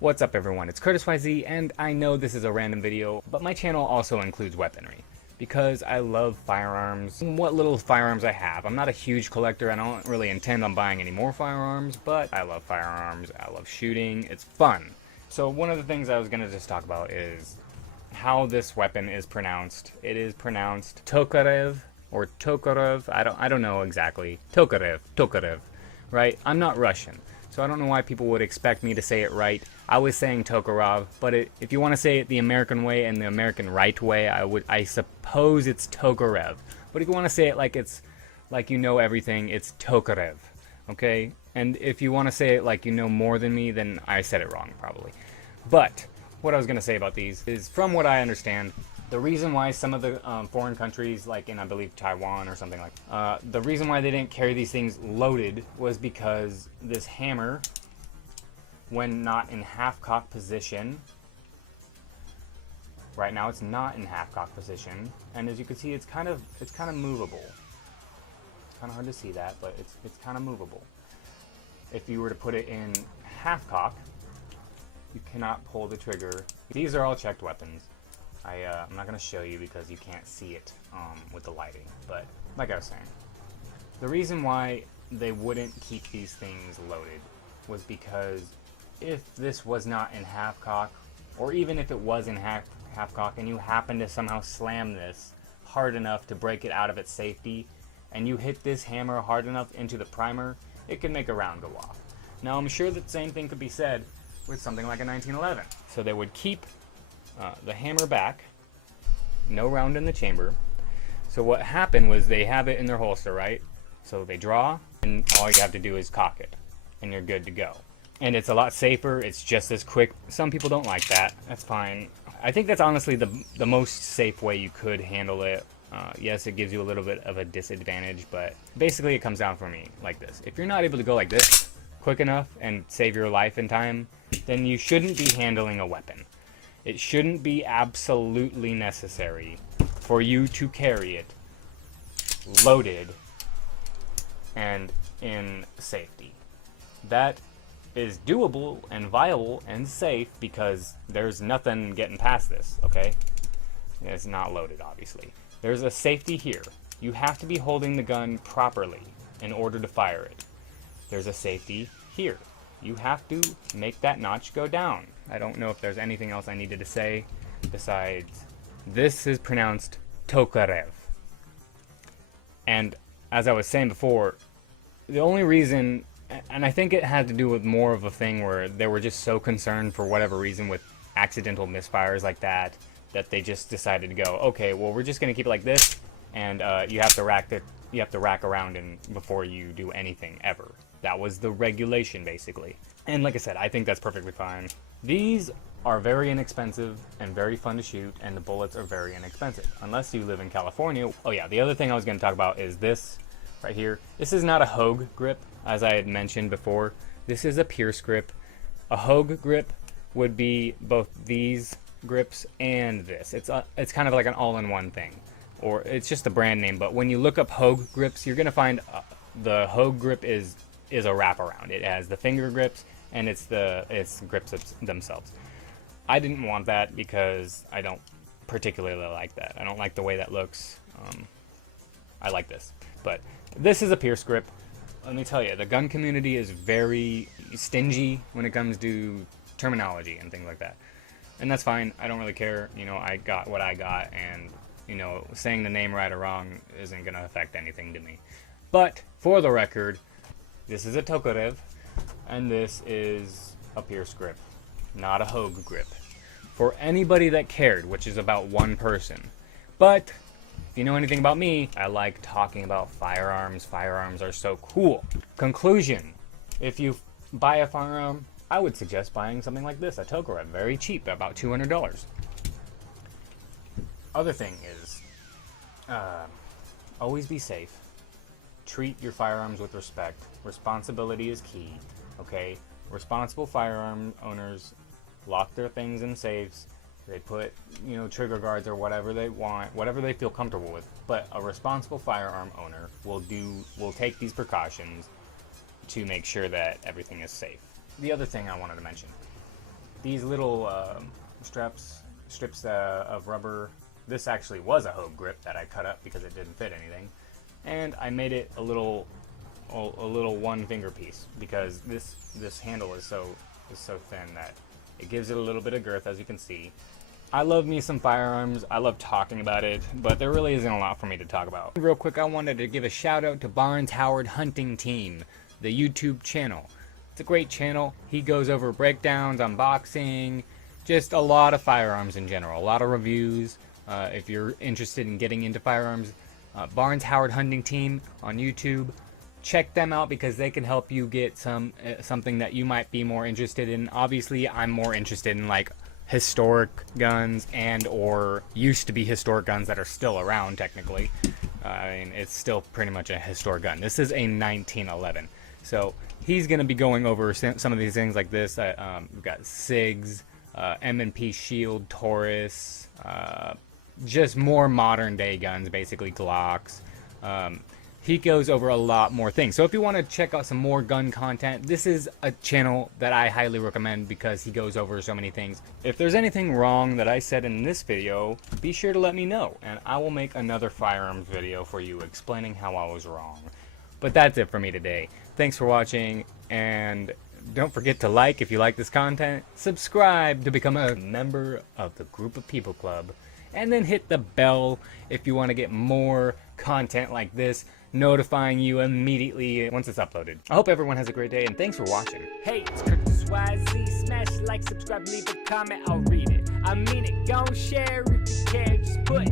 What's up everyone, it's Curtis YZ, and I know this is a random video, but my channel also includes weaponry. Because I love firearms, what little firearms I have. I'm not a huge collector, I don't really intend on buying any more firearms, but I love firearms, I love shooting, it's fun. So one of the things I was going to just talk about is how this weapon is pronounced. It is pronounced Tokarev, or Tokarev, I don't know exactly. Tokarev, right? I'm not Russian, so I don't know why people would expect me to say it right. I was saying Tokarev, but if you want to say it the American way and the American right way, I suppose it's Tokarev. But if you want to say it like it's like you know everything, it's Tokarev, okay? And if you want to say it like you know more than me, then I said it wrong probably. But what I was going to say about these is, from what I understand, the reason why some of the foreign countries, like in I believe Taiwan or something like the reason why they didn't carry these things loaded was because this hammer, when not in half-cock position, right now it's not in half-cock position, and as you can see it's kind of movable. It's kind of hard to see that, but it's kind of movable. If you were to put it in half-cock, you cannot pull the trigger. These are all checked weapons. I'm not going to show you because you can't see it with the lighting, but like I was saying, the reason why they wouldn't keep these things loaded was because if this was not in half-cock, or even if it was in half-cock and you happen to somehow slam this hard enough to break it out of its safety, and you hit this hammer hard enough into the primer, it could make a round go off. Now I'm sure that same thing could be said with something like a 1911. So they would keep the hammer back, no round in the chamber. So what happened was they have it in their holster, right? So they draw, and all you have to do is cock it, and you're good to go. And it's a lot safer, it's just as quick. Some people don't like that, that's fine. I think that's honestly the most safe way you could handle it. Yes, it gives you a little bit of a disadvantage, but basically it comes down for me like this. If you're not able to go like this quick enough and save your life in time, then you shouldn't be handling a weapon. It shouldn't be absolutely necessary for you to carry it loaded and in safety. That is doable and viable and safe because there's nothing getting past this, okay? It's not loaded, obviously. There's a safety here. You have to be holding the gun properly in order to fire it. There's a safety here. You have to make that notch go down. I don't know if there's anything else I needed to say besides this is pronounced Tokarev. And as I was saying before, the only reason, and I think it had to do with more of a thing where they were just so concerned for whatever reason with accidental misfires like that, that they just decided to go, okay, well we're just gonna keep it like this, and you have to rack around and before you do anything ever. That was the regulation, basically. And like I said, I think that's perfectly fine. These are very inexpensive and very fun to shoot, and the bullets are very inexpensive, unless you live in California. Oh yeah, the other thing I was going to talk about is this right here. This is not a Hogue grip, as I had mentioned before. This is a Pearce grip. A Hogue grip would be both these grips and this. It's kind of like an all-in-one thing, or it's just a brand name. But when you look up Hogue grips, you're going to find the Hogue grip is a wraparound. It has the finger grips and it's grips themselves. I didn't want that because I don't particularly like that. I don't like the way that looks. I like this, but this is a Pearce grip. Let me tell you, the gun community is very stingy when it comes to terminology and things like that, and that's fine. I don't really care. You know, I got what I got, and you know, saying the name right or wrong isn't gonna affect anything to me. But for the record, this is a Tokarev, and this is a Pearce grip, not a Hogue grip. For anybody that cared, which is about one person. But if you know anything about me, I like talking about firearms. Firearms are so cool. Conclusion: if you buy a firearm, I would suggest buying something like this, a Tokarev, very cheap, about $200. Other thing is, always be safe. Treat your firearms with respect. Responsibility is key, okay? Responsible firearm owners lock their things in safes. They put, you know, trigger guards or whatever they want, whatever they feel comfortable with. But a responsible firearm owner will take these precautions to make sure that everything is safe. The other thing I wanted to mention, these little strips of rubber. This actually was a Hogue grip that I cut up because it didn't fit anything, and I made it a little one finger piece because this handle is so thin that it gives it a little bit of girth, as you can see. I love me some firearms. I love talking about it, but there really isn't a lot for me to talk about. Real quick, I wanted to give a shout out to Barnes Howard Hunting Team, the YouTube channel. It's a great channel. He goes over breakdowns, unboxing, just a lot of firearms in general, a lot of reviews. If you're interested in getting into firearms, Barnes Howard Hunting Team on YouTube. Check them out because they can help you get something that you might be more interested in. Obviously, I'm more interested in like historic guns and or used to be historic guns that are still around technically. I mean, it's still pretty much a historic gun. This is a 1911. So he's going to be going over some of these things like this. We've got SIGs, M&P Shield, Taurus, just more modern day guns, basically Glocks. He goes over a lot more things. So if you want to check out some more gun content, this is a channel that I highly recommend because he goes over so many things. If there's anything wrong that I said in this video, be sure to let me know, and I will make another firearms video for you explaining how I was wrong. But that's it for me today. Thanks for watching, and don't forget to like if you like this content, subscribe to become a member of the Group of People Club, and then hit the bell if you want to get more content like this, notifying you immediately once it's uploaded. I hope everyone has a great day, and thanks for watching. Hey, it's Curtis YZ. Smash like, subscribe, leave a comment, I'll read it. I mean it, gon' share if you care, just put